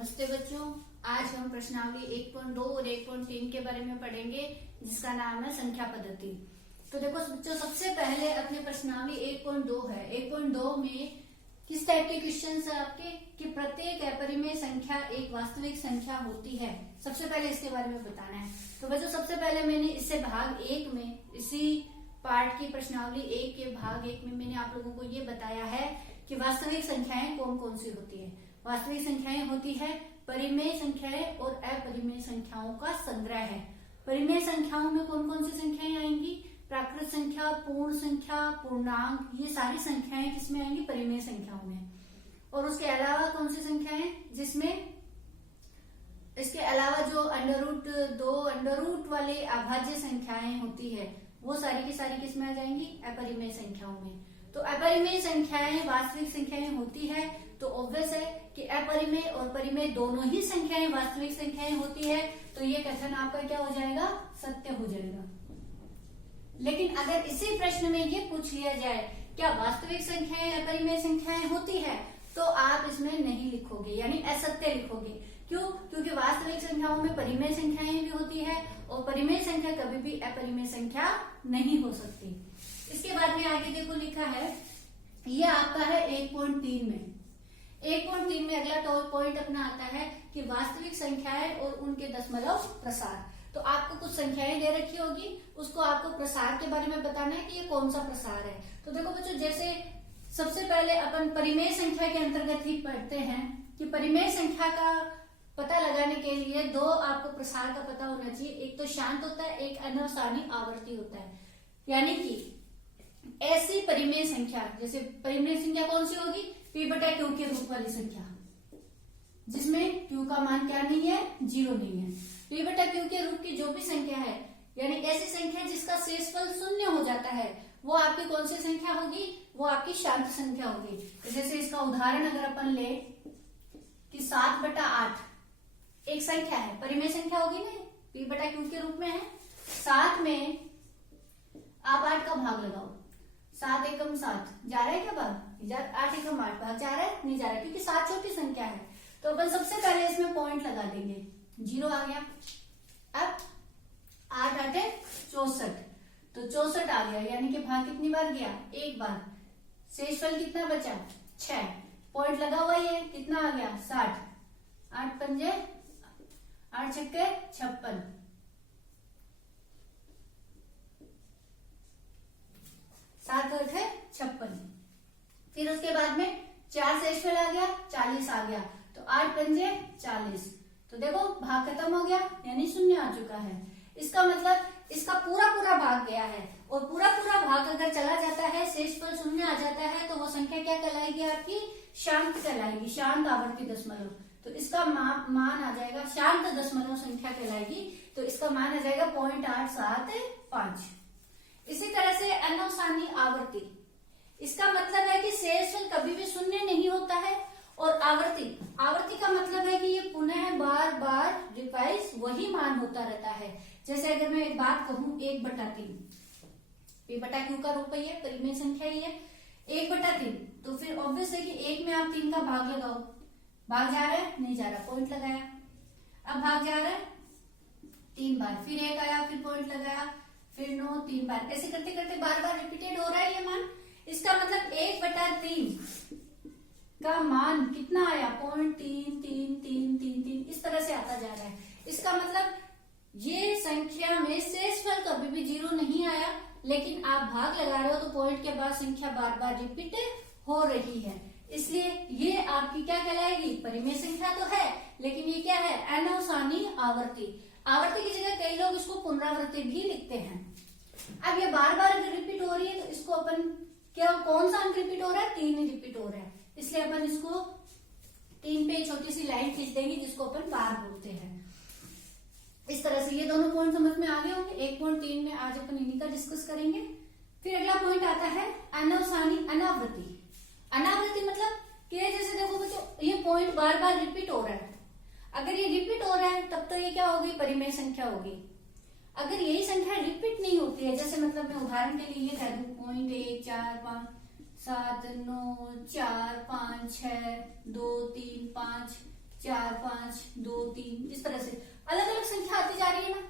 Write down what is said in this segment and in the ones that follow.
नमस्ते बच्चों, आज हम प्रश्नावली 1.2 और 1.3 के बारे में पढ़ेंगे जिसका नाम है संख्या पद्धति। तो देखो बच्चों, सबसे पहले अपने प्रश्नावली 1.2 है। 1.2 में किस टाइप के क्वेश्चंस है आपके कि प्रत्येक अपरिमेय संख्या एक वास्तविक संख्या होती है। सबसे पहले इसके बारे में बताना है। तो बच्चों, सबसे पहले मैंने इससे भाग 1 में, इसी पार्ट की प्रश्नावली 1 के भाग 1 में मैंने आप लोगों को ये बताया है कि वास्तविक संख्याएं कौन कौन सी होती है। वास्तविक संख्याएं होती है परिमेय संख्याएं और अपरिमेय संख्याओं का संग्रह है। परिमेय संख्याओं में कौन कौन सी संख्याएं आएंगी? प्राकृत संख्या, पूर्ण संख्या, पूर्णांक, ये सारी संख्याएं किसमें आएंगी? परिमेय संख्याओं में। और उसके अलावा कौन सी संख्याएं जिसमें इसके अलावा जो अंडर रूट वाले अभाज्य संख्याएं होती है वो सारी की सारी किसमें आ जाएंगी? अपरिमेय संख्याओं में। तो अपरिमेय संख्याएं वास्तविक संख्याएं होती है तो ऑब्वियस है कि अपरिमेय और परिमेय दोनों ही संख्याएं वास्तविक संख्याएं होती है। तो ये कथन आपका क्या हो जाएगा? सत्य हो जाएगा। लेकिन अगर इसी प्रश्न में ये पूछ लिया जाए क्या वास्तविक संख्याएं अपरिमेय संख्याएं होती है, तो आप इसमें नहीं लिखोगे, यानी असत्य लिखोगे। क्यों? क्योंकि वास्तविक संख्याओं में परिमेय संख्याएं भी होती है और परिमेय संख्या कभी भी अपरिमेय संख्या नहीं हो सकती। इसके बाद में आगे देखो लिखा है, ये आपका है 1.3 में। 1.3 में अगला पॉइंट अपना आता है कि वास्तविक संख्याएं और उनके दशमलव प्रसार। तो आपको कुछ संख्याएं दे रखी होगी, उसको आपको प्रसार के बारे में बताना है कि ये कौन सा प्रसार है। तो देखो बच्चों, जैसे सबसे पहले अपन परिमेय संख्या के अंतर्गत ही पढ़ते हैं कि परिमेय संख्या का पता लगाने के लिए दो आपको प्रसार का पता होना चाहिए। एक तो शांत होता है, एक अनवसानी आवर्ती होता है। यानी कि ऐसी परिमेय संख्या, जैसे परिमेय संख्या कौन सी होगी? p/q के रूप वाली संख्या, जिसमें q का मान क्या नहीं है? 0 नहीं है। p/q के रूप की जो भी संख्या है, यानी ऐसी संख्या जिसका शेषफल 0 हो जाता है, वो आपकी कौन सी संख्या होगी? वो आपकी शांत संख्या होगी। तो जैसे इसका उदाहरण अगर अपन ले कि 7/8 एक संख्या है, परिमेय संख्या होगी ना, p/q के रूप में है। 7 में आप 8 का भाग लगाओ, 7 एकम 7 जा रहा है क्या भाग? 8 एकम 8 भाग जा रहा है? नहीं जा रहा है, क्योंकि 7 छोटी संख्या है। तो अपन सबसे पहले इसमें पॉइंट लगा देंगे, 0 आ गया। अब 8 8 64, तो 64 आ गया, यानी कि भाग कितनी बार गया? एक बार। शेषफल कितना बचा? 6। पॉइंट लगा हुआ है, कितना आ गया? 60। 8 पंजे 8 छक्के 56, 7 8 है 56। फिर उसके बाद में 4 शेषफल आ गया, 40 आ गया, तो 8 पंजे 40। तो देखो भाग खत्म हो गया, यानी 0 आ चुका है। इसका मतलब इसका पूरा पूरा भाग गया है, और पूरा पूरा भाग अगर चला जाता है, शेषफल 0 आ जाता है, तो वो संख्या क्या कहलाएगी? आपकी शांत कहलाएगी, शांत आवर्ती दशमलव। तो इसका मान आ जाएगा, शांत दशमलव संख्या कहलाएगी, तो इसका मान आ जाएगा 0.875। इसी तरह से अनवसानी आवर्ती, इसका मतलब है कि शेषफल कभी भी 0 नहीं होता है। और आवर्ती का मतलब है कि ये पुनः बार बार रिवाइज वही मान होता रहता है। जैसे अगर मैं एक बात कहूं 1/3, p/q का रूप है, ये परिमेय संख्या ही है। 1/3, तो फिर ऑब्वियस है कि 1 में आप 3 का भाग लगाओ। भाग जा रहा है? नहीं जा रहा, पॉइंट लगाया। अब भाग जा रहा है 3 बार, फिर 1 आया, फिर पॉइंट लगाया, फिर 9, 3 बार, ऐसे करते करते बार बार रिपीटेड हो रहा है ये मान। इसका मतलब 1/3 का मान कितना आया? 0.3333, इस तरह से आता जा रहा है। इसका मतलब ये संख्या में शेषफल कभी भी 0 नहीं आया, लेकिन आप भाग लगा रहे हो तो पॉइंट के बाद संख्या बार बार रिपीट हो रही है। इसलिए ये आपकी क्या कहलाएगी? परिमेय संख्या तो है, लेकिन ये क्या है? अनवसानी आवर्ती। आवर्ती की जगह कई लोग इसको पुनरावृत्ति भी लिखते हैं। अब ये बार बार अगर रिपीट हो रही है तो इसको अपन क्या, कौन सा अंक रिपीट हो रहा है? 3 रिपीट हो रहा है, इसलिए अपन इसको 3 पे छोटी सी लाइन खींच देंगे, जिसको अपन बार बोलते हैं। इस तरह से ये दोनों पॉइंट समझ में आ गए होंगे। 1.3 में आज अपन इन्हीं का डिस्कस करेंगे। फिर अगला पॉइंट आता है अनवसानी अनावृत्ति। अनावृत्ति मतलब कि जैसे देखो बच्चों, ये पॉइंट बार बार रिपीट हो रहा है। अगर ये रिपीट हो रहा है तब तो ये क्या होगी? परिमेय संख्या होगी। अगर यही संख्या रिपीट नहीं होती है, जैसे मतलब मैं उदाहरण के लिए ये कह दूं 0.1 4 5 7 9 4 5 6 2 3 5 4 5 2 3 इस तरह से अलग अलग संख्या आती जा रही है ना,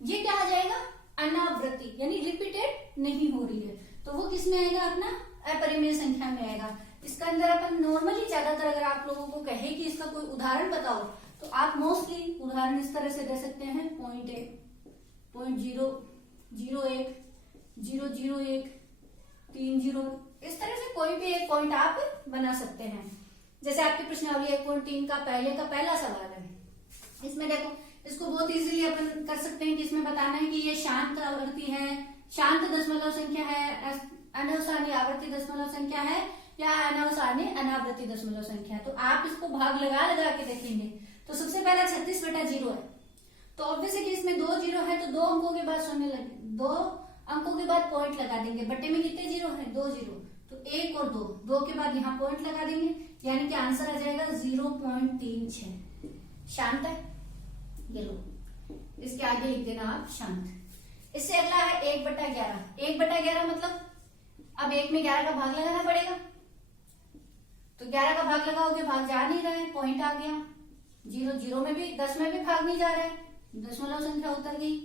ये क्या आ जाएगा, अनावृत्ति, यानी रिपीटेड नहीं हो रही है, तो वो किस में आएगा, अपना अपरिमेय संख्या में आएगा। इसका अंदर अपन नॉर्मली ज्यादातर अगर आप लोगों को कहे कि इसका कोई उदाहरण बताओ, तो आप मोस्टली उदाहरण इस तरह से दे सकते हैं, 0.1 0.001 0.001 30, इस तरह से कोई भी एक पॉइंट आप बना सकते हैं। जैसे आपकी प्रश्नावली 1.3 का पहला सवाल है, इसमें देखो, इसको बहुत इजीली अपन कर सकते हैं कि इसमें बताना है कि ये शांत आवर्ती है, शांत दशमलव संख्या है, अनवसानी आवर्ती दशमलव संख्या है, या अनवसानी अनावृत्ति दशमलव संख्या। तो आप इसको भाग लगा लगा के देखेंगे, तो सबसे पहला 36/0 है, तो ऑब्वियसली कि इसमें 2 जीरो है, तो 2 अंकों के बाद शून्य लगे, 2 अंकों के बाद पॉइंट लगा देंगे, बट्टे में कितने जीरो है, 2 जीरो, तो 1 और 2 के बाद यहाँ पॉइंट लगा देंगे, यानी कि आंसर आ जाएगा 0.36। शांत है, ये लो, इसके आगे लिख देना आप शांत। इससे अगला है 1/11। 1/11 मतलब अब 1 में 11 का भाग लगाना पड़ेगा, तो 11 का भाग लगाओगे, भाग जा नहीं रहा है, पॉइंट आ गया, 0 में भी 10 में भी भाग नहीं जा रहा है, दशमलव संख्या उतर गई,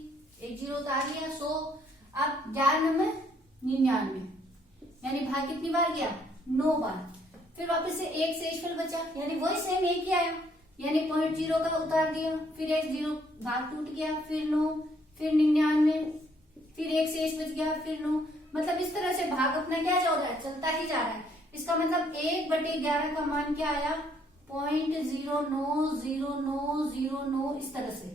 1 जीरो उतार लिया, 100। अब 11 में 99, यानी भाग कितनी बार गया, 9 बार। फिर वापस से 1 शेषफल बचा, यानी वही सेम 1 ही आया, यानी 0.0 का उतार दिया, फिर 1 0 भाग टूट गया, फिर 9, फिर 99, फिर 1 शेष बच गया, फिर 9, मतलब इस तरह से भाग अपना क्या हो रहा है, चलता ही जा रहा है। इसका मतलब 1/11 का मान क्या आया, 0.090909, इस तरह से,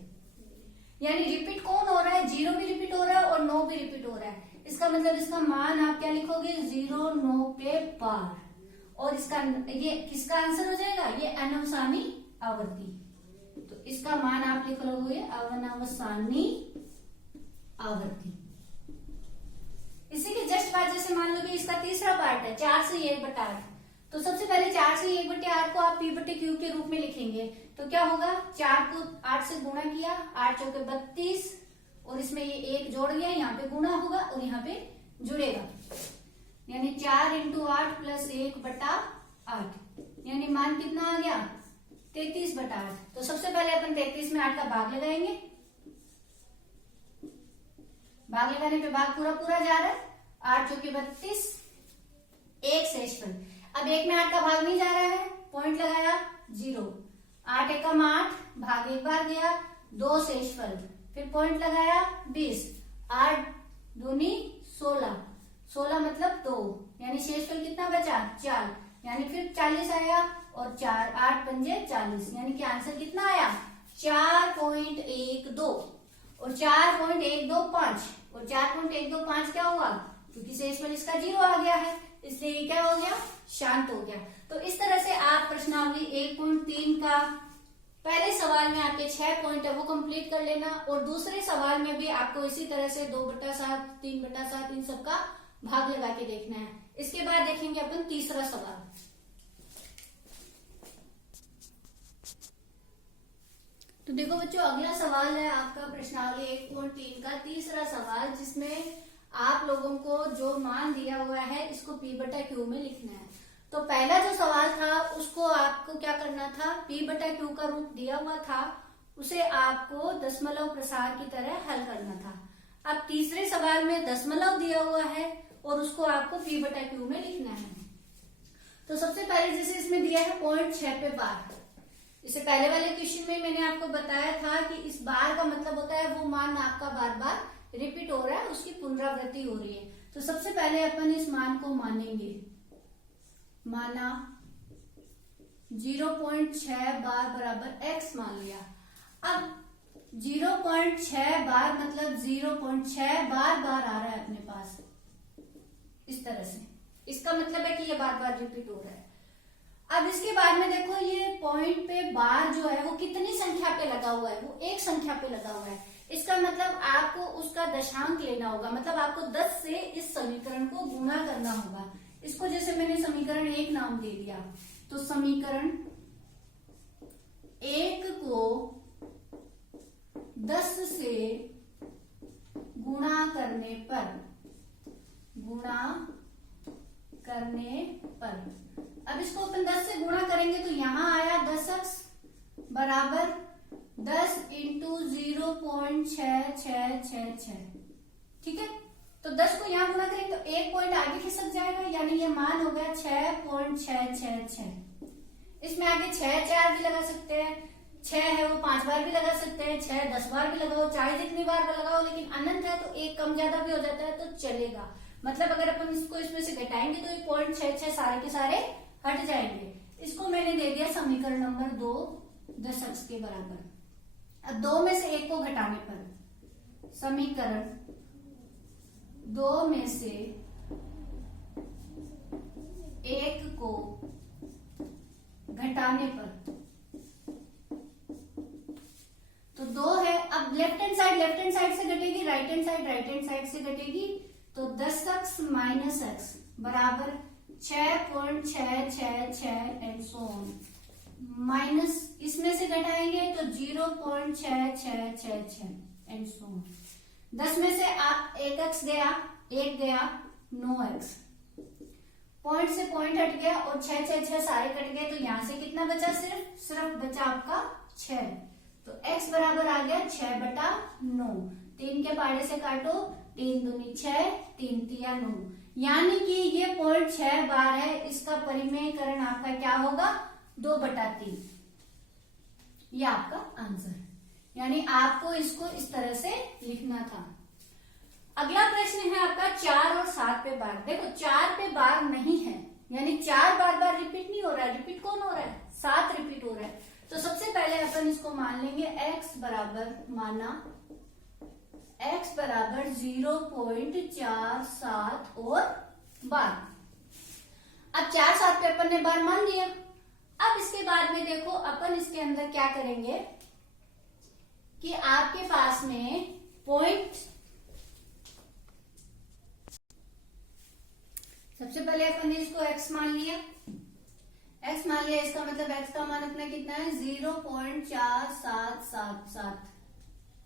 यानी रिपीट कौन हो रहा है, 0 भी रिपीट हो रहा है और 9 भी रिपीट हो रहा है। इसका मतलब इसका मान आप क्या लिखोगे, 0.9 के पार, और इसका ये किसका आंसर हो जाएगा, ये अनवसानी आवर्ती, तो इसका मान आप लिख लोगे अनवसानी आवर्ती। इसी के जस्ट बाद जैसे मान लो कि इसका तीसरा पार्ट है 4 से 1/8, तो सबसे पहले 4 से 1/8 को आप p/q के रूप में लिखेंगे, तो क्या होगा, 4 को 8 से गुणा किया, 8 चौके 32, और इसमें ये 1 जोड़ गया, यहाँ पे गुणा होगा और यहाँ पे जुड़ेगा, यानी 4 × 8 + 1/8, यानी मान कितना आ गया, 33/8। तो सबसे पहले अपन 33 में 8 का भाग लगाएंगे, भाग लगाने पे भाग पूरा पूरा जा रहा है, 8 चौके 32, 1 शेषफल। अब 1 में 8 का भाग नहीं जा रहा है, पॉइंट लगाया 0, 8 एकम 8, भाग एक बार गया, 2 शेषफल, फिर पॉइंट लगाया 20, 8 दूनी 16, 16 मतलब 2, यानी शेषफल कितना बचा, 4, यानी फिर 40 आया, और 4 8 पंजे 40, यानी कि आंसर कितना आया, 4.12, और 4.125, और 4.125 क्या हुआ, क्योंकि शेषफल इसका 0 आ गया है, इसलिए ये क्या हो गया, शांत हो गया। तो इस तरह से आप प्रश्नावली 1.3 का पहले सवाल में आपके 6 पॉइंट है वो कंप्लीट कर लेना, और दूसरे सवाल में भी आपको इसी तरह से 2/7 3/7 इन सब का भाग लगा के देखना है। इसके बाद देखेंगे अपन तीसरा सवाल। तो देखो बच्चों, अगला सवाल है आपका प्रश्नावली 1.3 का तीसरा सवाल, जिसमें आप लोगों को जो मान दिया हुआ है इसको p/q में लिखना है। तो पहला जो सवाल था उसको आपको क्या करना था, p/q का रूप दिया हुआ था, उसे आपको दशमलव प्रसार की तरह हल करना था। अब तीसरे सवाल में दशमलव दिया हुआ है और उसको आपको p/q में लिखना है। तो सबसे पहले जैसे इसमें दिया है 0.6 पे बार, इससे पहले वाले क्वेश्चन में मैंने आपको बताया था कि इस बार का मतलब होता है वो मान आपका बार बार रिपीट हो रहा है, उसकी पुनरावृत्ति हो रही है। तो सबसे पहले अपन इस मान को मानेंगे, माना 0.6 बार बराबर x मान लिया। अब 0.6 बार मतलब 0.6 बार बार आ रहा है अपने पास, इस तरह से, इसका मतलब है कि ये बार बार रिपीट हो रहा है। अब इसके बाद में देखो ये पॉइंट पे बार जो है वो कितनी संख्या पे लगा हुआ है, वो एक संख्या पे लगा हुआ है। इसका मतलब आपको उसका दशांक लेना होगा, मतलब आपको 10 से इस समीकरण को गुणा करना होगा। इसको जैसे मैंने समीकरण 1 नाम दे दिया, तो समीकरण 1 को 10 से गुणा करने पर। अब इसको अपन 10 से गुणा करेंगे तो यहाँ आया 10x बराबर 10 इंटू 0.6666। ठीक है, तो 10 को यहाँ गुणा करेंगे तो एक पॉइंट आगे खिसक जाएगा, यानी ये मान हो गया 6.666। इसमें आगे 6 4 भी लगा सकते हैं, 6 है वो 5 बार भी लगा सकते हैं, 6 10 बार भी लगाओ, चाहे जितनी बार भी लगाओ, लेकिन अनंत है तो एक कम ज्यादा भी हो जाता है तो चलेगा। मतलब अगर अपन इसको इसमें से घटाएंगे तो ये 0.66 सारे के सारे हट जाएंगे। इसको मैंने दे दिया समीकरण नंबर 2 10x के बराबर। अब 2 में से 1 को घटाने पर समीकरण 2 में से 1 को घटाने पर तो 2 है। अब लेफ्ट हैंड साइड से घटेगी, राइट हैंड साइड से घटेगी, तो 10x माइनस एक्स बराबर 6.666 एंड सो ऑन। माइनस इसमें से घटाएंगे तो 0.6666 एंड सो ऑन। 10 में से 1x गया, 1 गया, 9x। पॉइंट से पॉइंट हट गया और 6 6 6 सारे कट गए, तो यहां से कितना बचा? सिर्फ बचा आपका 6। तो x बराबर आ गया 6/9। 3 के पाड़े से काटो, 3 दूनी 6, 3 तिया 9, यानी कि ये पॉइंट 6 बार है। इसका परिमेयकरण आपका क्या होगा? 2/3। ये आपका आंसर, यानी आपको इसको इस तरह से लिखना था। अगला प्रश्न है आपका 4 और 7 पे बार। देखो 4 पे बार नहीं है, यानी 4 बार रिपीट नहीं हो रहा है। रिपीट कौन हो रहा है? 7 रिपीट हो रहा है। तो सबसे पहले अपन इसको मान लेंगे x बराबर, माना x बराबर 0.47 और बार। अब 4 7 पे अपन ने बार मान लिया। अब इसके बाद में देखो अपन इसके अंदर क्या करेंगे कि आपके पास में पॉइंट, सबसे पहले अपन ने इसको x मान लिया। x मान लिया, इसका मतलब x का मान अपना कितना है? 0.4777।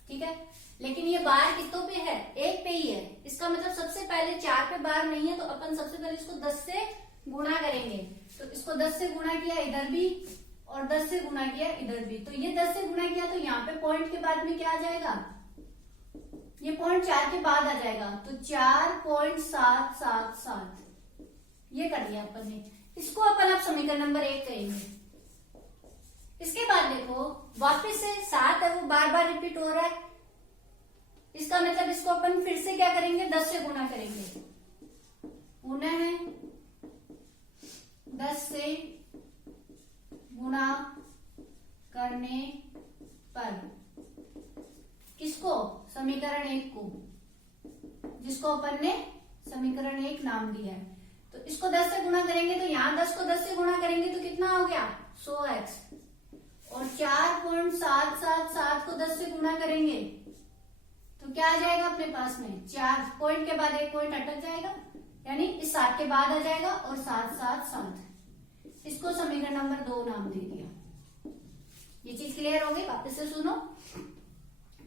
ठीक है, लेकिन ये बार कितनों पे है? 1 पे ही है। इसका मतलब सबसे पहले 4 पे बार नहीं है, तो अपन सबसे पहले इसको 10 से गुणा करेंगे। तो इसको 10 से गुणा किया इधर भी, और 10 से गुणा किया इधर भी। तो ये 10 से गुणा किया तो यहाँ पे पॉइंट के बाद में क्या आ जाएगा? ये पॉइंट 4 के बाद आ जाएगा, तो 4.777 ये कर दिया अपन ने। इसको अपन अब समीकरण नंबर 1 करेंगे। इसके बाद देखो वापस से 7 है वो बार रिपीट हो रहा है। इसका मतलब इसको अपन फिर से क्या करेंगे? 10 से गुणा करेंगे। पुनः 10 से गुणा करने पर किसको? समीकरण 1 को, जिसको अपन ने समीकरण 1 नाम दिया है। तो इसको 10 से गुणा करेंगे, तो यहाँ 10 को 10 से गुणा करेंगे तो कितना हो गया? 100x। और 4.777 को 10 से गुणा करेंगे तो क्या आ जाएगा अपने पास में? 4 पॉइंट के बाद एक पॉइंट अटक जाएगा, यानी इस 7 के बाद आ जाएगा, और 7 7 7। इसको समीकरण नंबर 2 नाम दे दिया। ये चीज क्लियर हो गई? वापस से सुनो।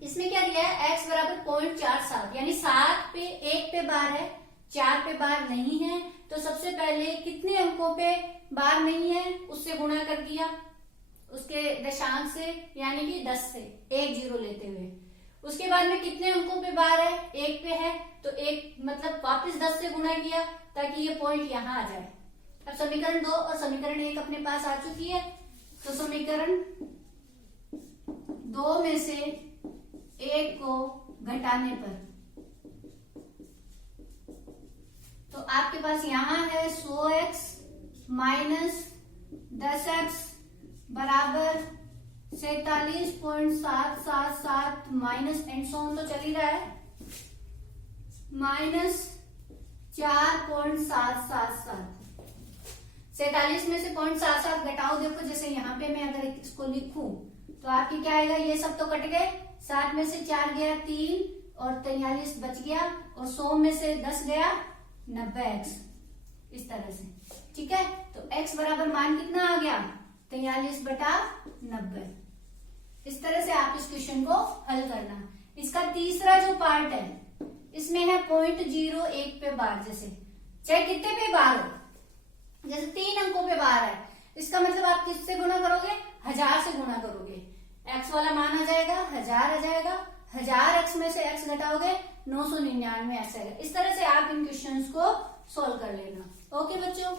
इसमें क्या दिया है? x बराबर 0.47, यानी 7 पे 1 पे बार है, 4 पे बार नहीं है। तो सबसे पहले कितने अंकों पे बार नहीं है उससे गुणा कर दिया, उसके दशांश से, यानी कि 10 से 1 0 लेते हुए। उसके बाद में कितने अंकों पे बार है? 1 पे है, तो 1 मतलब वापस 10 से गुणा किया ताकि ये पॉइंट यहाँ आ जाए। अब समीकरण 2 और समीकरण 1 अपने पास आ चुकी है। तो समीकरण 2 में से 1 को घटाने पर तो आपके पास यहाँ है 100x माइनस 10x बराबर 47.777 माइनस एंड सो ऑन तो चल ही रहा है, माइनस 4.777। 47 में से 0.77 घटाओ। देखो जैसे यहाँ पे मैं अगर इसको लिखूं तो आपकी क्या आएगा? ये सब तो कट गए। 7 में से 4 गया 3 और 43 बच गया, और 100 में से 10 गया 90x। इस तरह से, ठीक है। तो x बराबर मान कितना आ गया? 43/90। इस तरह से आप इस क्वेश्चन को हल करना। इसका तीसरा जो पार्ट है इसमें है 0.01 पे बार। जैसे चाहे कितने पे बार हो, जैसे 3 अंकों पे बार है, इसका मतलब आप किससे गुणा करोगे? 1000 से गुणा करोगे। x वाला मान आ जाएगा, 1000 आ जाएगा, 1000x में से x घटाओगे 999 x आएगा। इस तरह से आप इन क्वेश्चंस को सॉल्व कर लेना। ओके बच्चों।